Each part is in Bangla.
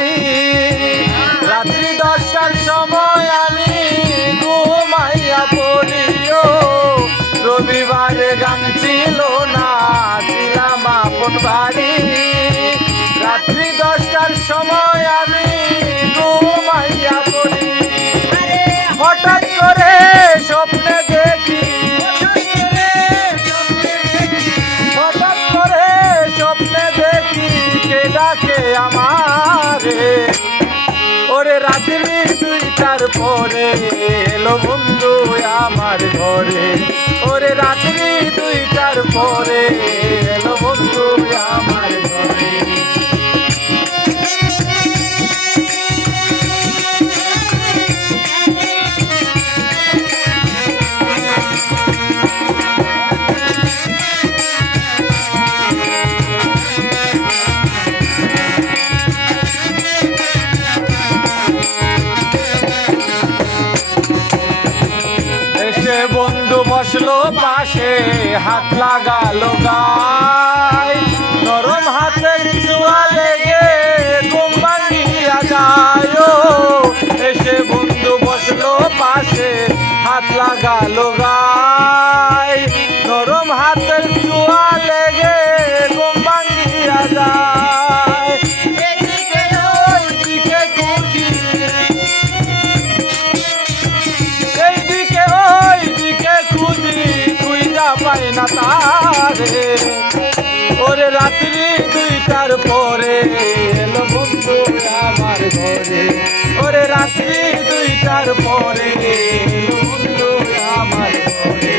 বাড়ি। রাত্রি 10টার সময় আমি ঘুমাইয়া পড়িও, রবিবারে গান ছিল না, ছিলাম আপন বাড়ি। রাত্রি 10টার সময় আমি ঘুমাইয়া পড়ি, হঠাৎ করে স্বপ্নে দেখি, হঠাৎ করে স্বপ্নে দেখি কে ডাকে আমারে। ওরে রাত্রি 2টার পরে এলো বন্ধু আমার ঘরে। ওরে রাত্রি 2টার পরে এলো বন্ধু আমার ঘরে। বন্ধু বসলো পাশে, হাত লাগালো গায়, নরম হাতের ছোঁয়া লেগে ঘুম ভাঙিয়া যায়। এসে বন্ধু বসলো পাশে, হাত লাগালো গায়, নরম হাতের ছোঁয়া লেগে ঘুম ভাঙিয়া যায়। এদিকে ওইদিকে খুঁজি, এইদিকে ওইদিকে খুঁজি, খুঁজা পাই না তারে। ওরে রাত্রি 2টার পরে এলো বন্ধু আমার ঘরে। ওরে রাত্রি 2টার পরে এলো বন্ধু আমার ঘরে।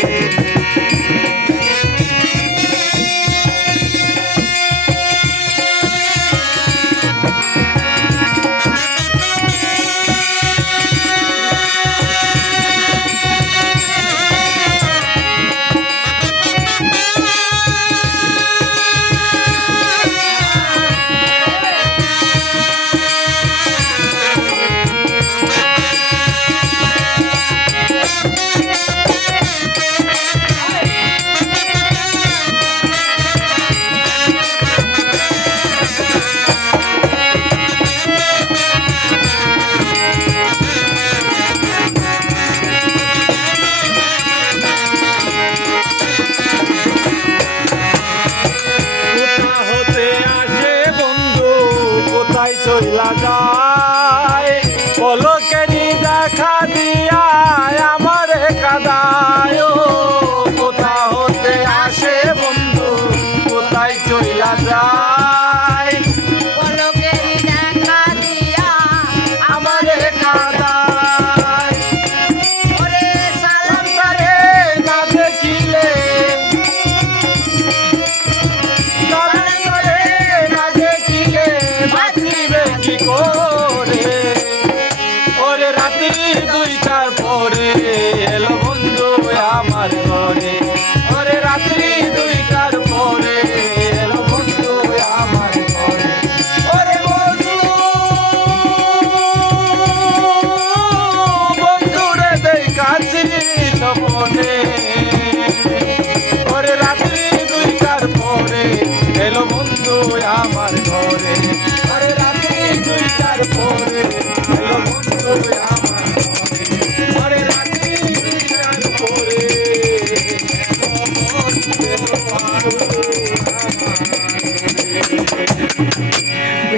চইলা যায় পলকেরই দেখা দিয়া আমারে কাদায়। কোথা হতে আসে বন্ধু, কোথায় চইলা যায়, পলকেরই দেখা দিয়া আমারে কাদায়। ওরে সালাম তারে না দেখিলে, তারে না দেখিলে বাঁচিবে কি করে।